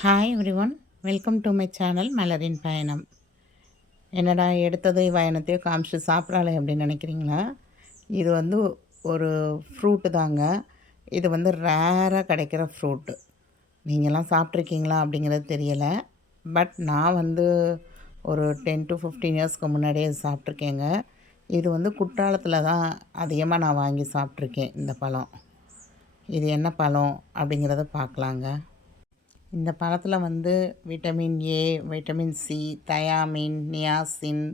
Hi everyone welcome to my channel மலரின் பயணம் என்னடா எடுத்தது பயணத்தையோ காமிச்சு சாப்பிட்றாளே அப்படின்னு நினைக்கிறீங்களா? இது வந்து ஒரு ஃப்ரூட்டு தாங்க. இது வந்து ரேராக கிடைக்கிற ஃப்ரூட்டு நீங்கள்லாம் சாப்பிட்ருக்கீங்களா அப்படிங்கிறது தெரியலை. பட் நான் வந்து ஒரு டென் டு ஃபிஃப்டீன் இயர்ஸ்க்கு முன்னாடியே சாப்பிட்ருக்கேங்க இது வந்து குற்றாலத்தில் தான் அதிகமாக நான் வாங்கி சாப்பிட்ருக்கேன் இந்த பழம். இது என்ன பழம் அப்படிங்கிறத பார்க்கலாங்க. இந்த பழத்தில் வந்து vitamin A vitamin C thiamine niacin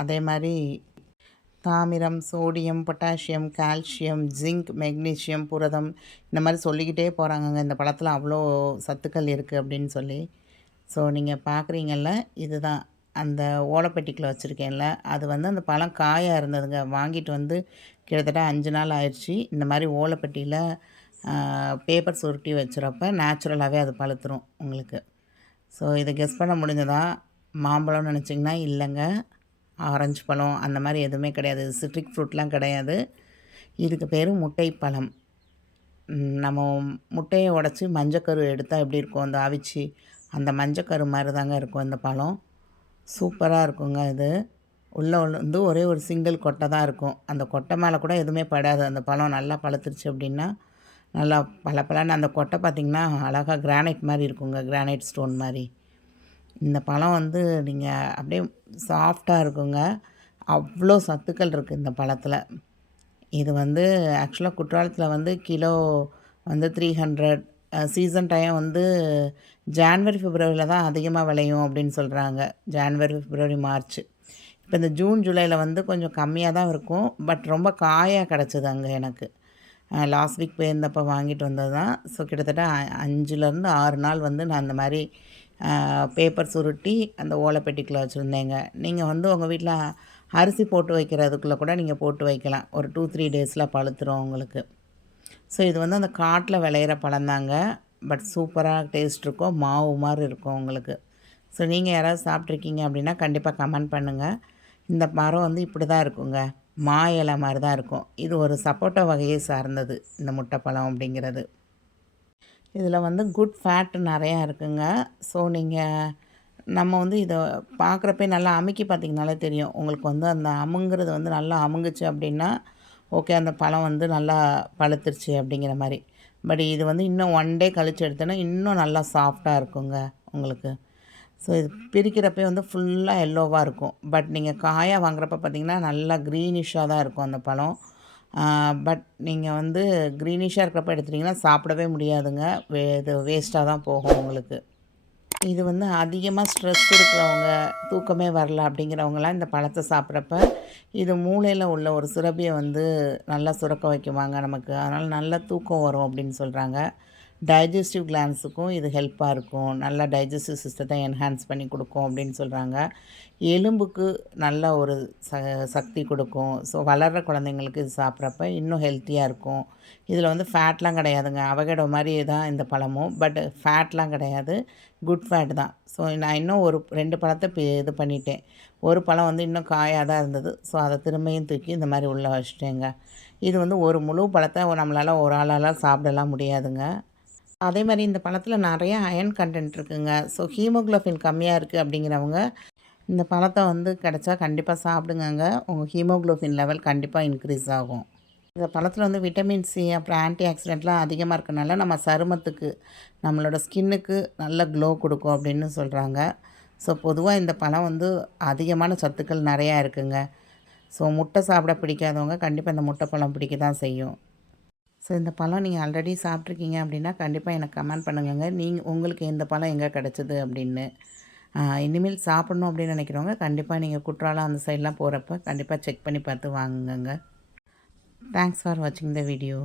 அதே மாதிரி தாமிரம் sodium potassium calcium zinc magnesium புரதம் இந்த மாதிரி சொல்லிக்கிட்டே போகிறாங்கங்க இந்த பழத்தில் அவ்வளோ சத்துக்கள் இருக்குது அப்படின்னு சொல்லி. ஸோ நீங்கள் பார்க்குறீங்கல்ல இதுதான். அந்த ஓலைப்பெட்டிக்கில் வச்சுருக்கேன்ல அது வந்து அந்த பழம் காயாக இருந்ததுங்க. வாங்கிட்டு வந்து கிட்டத்தட்ட அஞ்சு நாள் ஆயிடுச்சு. இந்த மாதிரி ஓலைப்பெட்டியில் பேப்பர் சுருட்டி வச்சுறப்ப நேச்சுரலாகவே அது பழுத்துரும் உங்களுக்கு. ஸோ இதை கெஸ் பண்ண முடிஞ்சதா? மாம்பழம்னு நினச்சிங்கன்னா இல்லைங்க. ஆரஞ்சு பழம் அந்த மாதிரி எதுவுமே கிடையாது. சிட்ரிக் ஃப்ரூட்லாம் கிடையாது. இதுக்கு பேர் முட்டை பழம் நம்ம முட்டையை உடச்சி மஞ்சக்கரு எடுத்தால் எப்படி இருக்கும்? அந்த அவிச்சு அந்த மஞ்சக்கரு மாதிரி தாங்க இருக்கும் இந்த பழம். சூப்பராக இருக்குங்க இது. உள்ளே வந்து ஒரே ஒரு சிங்கிள் கொட்டை தான் இருக்கும். அந்த கொட்டை மேலே கூட எதுவுமே படாது. அந்த பழம் நல்லா பழுத்துருச்சு அப்படின்னா நல்லா பல பலன்னு அந்த கொட்டை பார்த்திங்கன்னா அழகாக கிரானைட் மாதிரி இருக்குங்க கிரானைட் ஸ்டோன் மாதிரி. இந்த பழம் வந்து நீங்கள் அப்படியே சாஃப்டாக இருக்குங்க. அவ்வளோ சத்துக்கள் இருக்குது இந்த பழத்தில். இது வந்து ஆக்சுவலாக குற்றாலத்தில் வந்து கிலோ வந்து த்ரீ ஹண்ட்ரட் சீசன் டைம் வந்து ஜான்வரி பிப்ரவரியில் தான் அதிகமாக விளையும் அப்படின்னு சொல்கிறாங்க ஜான்வரி பிப்ரவரி மார்ச் இப்போ இந்த ஜூன் ஜூலையில் வந்து கொஞ்சம் கம்மியாக தான் இருக்கும். பட் ரொம்ப காயாக கிடச்சிது அங்கே எனக்கு. லாஸ்ட் வீக் போயிருந்தப்போ வாங்கிட்டு வந்தது தான். ஸோ கிட்டத்தட்ட அஞ்சுலேருந்து ஆறு நாள் வந்து நான் அந்த மாதிரி பேப்பர் சுருட்டி அந்த ஓலைப்பெட்டிக்குள்ளே வச்சுருந்தேங்க. நீங்கள் வந்து உங்கள் வீட்டில் அரிசி போட்டு வைக்கிறதுக்குள்ளே கூட நீங்கள் போட்டு வைக்கலாம். ஒரு டூ த்ரீ டேஸில் பழுத்துரும் உங்களுக்கு. ஸோ இது வந்து அந்த காட்டில் விளையிற பழந்தாங்க பட் சூப்பராக டேஸ்ட் இருக்கும். மாவு மாதிரி இருக்கும் உங்களுக்கு. ஸோ நீங்கள் யாராவது சாப்பிட்ருக்கீங்க அப்படின்னா கண்டிப்பாக கமெண்ட் பண்ணுங்கள் இந்த மரம் வந்து இப்படி தான் இருக்குங்க. மா இலை மாதிரி தான் இருக்கும். இது ஒரு சப்போட்டா வகையை சார்ந்தது இந்த முட்டைப்பழம் அப்படிங்கிறது. இதில் வந்து குட் ஃபேட் நிறையா இருக்குங்க. ஸோ நீங்கள் நம்ம வந்து இதை பார்க்குறப்பே நல்லா அமுக்கி பார்த்திங்கனாலே தெரியும். உங்களுக்கு வந்து அந்த அமுங்கிறது வந்து நல்லா அமுங்குச்சு அப்படின்னா ஓகே அந்த பழம் வந்து நல்லா பழுத்துருச்சு அப்படிங்கிற மாதிரி. பட் இது வந்து இன்னும் ஒன் டே கழித்து எடுத்தோன்னா இன்னும் நல்லா சாஃப்டாக இருக்குங்க உங்களுக்கு. ஸோ இது பிரிக்கிறப்பே வந்து ஃபுல்லாக எல்லோவாக இருக்கும். பட் நீங்கள் காயாக வாங்குறப்ப பார்த்திங்கன்னா நல்லா க்ரீனிஷாக தான் இருக்கும் அந்த பழம். பட் நீங்கள் வந்து க்ரீனிஷாக இருக்கிறப்ப எடுத்துட்டிங்கன்னா சாப்பிடவே முடியாதுங்க. வே இது வேஸ்ட்டாக தான் போகும் உங்களுக்கு. இது வந்து அதிகமாக ஸ்ட்ரெஸ் இருக்கிறவங்க தூக்கமே வரல அப்படிங்கிறவங்களாம் இந்த பழத்தை சாப்பிட்றப்ப இது மூளையில் உள்ள ஒரு சுரபியை வந்து நல்லா சுரக்க வைக்குவாங்க நமக்கு. அதனால் நல்ல தூக்கம் வரும் அப்படின்னு சொல்கிறாங்க டைஜஸ்டிவ் கிளான்ஸுக்கும் இது ஹெல்ப்பாக இருக்கும். நல்லா டைஜஸ்டிவ் சிஸ்டத்தை என்ஹான்ஸ் பண்ணி கொடுக்கும் அப்படின்னு சொல்கிறாங்க எலும்புக்கு நல்ல ஒரு ச சக்தி கொடுக்கும். ஸோ வளர்கிற குழந்தைங்களுக்கு இது சாப்பிட்றப்ப இன்னும் ஹெல்த்தியாக இருக்கும். இதில் வந்து ஃபேட்லாம் கிடையாதுங்க. அவகடோ மாதிரி தான் இந்த பழமும். பட் ஃபேட்லாம் கிடையாது. குட் ஃபேட் தான். ஸோ நான் இன்னும் ஒரு ரெண்டு பழத்தை இது பண்ணிட்டேன். ஒரு பழம் வந்து இன்னும் காயாக தான் இருந்தது. ஸோ அதை திரும்பியும் தூக்கி இந்த மாதிரி உள்ளே வச்சுட்டேங்க. இது வந்து ஒரு முழு பழத்தை நம்மளால் ஒரு ஆளால் சாப்பிடலாம் முடியாதுங்க. அதே மாதிரி இந்த பழத்தில் நிறைய அயன் கண்டென்ட் இருக்குங்க. ஸோ ஹீமோக்ளோஃபின் கம்மியாக இருக்குது அப்படிங்கிறவங்க இந்த பழத்தை வந்து கிடச்சா கண்டிப்பாக சாப்பிடுங்க உங்கள் ஹீமோக்ளோஃபின் லெவல் கண்டிப்பாக இன்க்ரீஸ் ஆகும். இந்த பழத்தில் வந்து விட்டமின் சி அப்புறம் ஆன்டி ஆக்சிடென்ட்லாம் அதிகமாக இருக்கனால நம்ம சருமத்துக்கு நம்மளோட ஸ்கின்னுக்கு நல்ல க்ளோ கொடுக்கும் அப்படின்னு சொல்கிறாங்க ஸோ பொதுவாக இந்த பழம் வந்து அதிகமான சத்துக்கள் நிறையா இருக்குங்க. ஸோ முட்டை சாப்பிட பிடிக்காதவங்க கண்டிப்பாக இந்த முட்டை பழம் பிடிக்க தான் செய்யும். ஸோ இந்த பழம் நீங்கள் ஆல்ரெடி சாப்பிட்ருக்கீங்க அப்படின்னா கண்டிப்பாக எனக்கு கமெண்ட் பண்ணுங்க நீங்கள் உங்களுக்கு இந்த பழம் எங்கே கிடச்சிது அப்படின்னு. இனிமேல் சாப்பிட்ணும் அப்படின்னு நினைக்கிறவங்க கண்டிப்பாக நீங்கள் குற்றாலம் அந்த சைட்லாம் போகிறப்ப கண்டிப்பாக செக் பண்ணி பார்த்து வாங்குங்க தேங்க்ஸ் ஃபார் வாட்சிங் த வீடியோ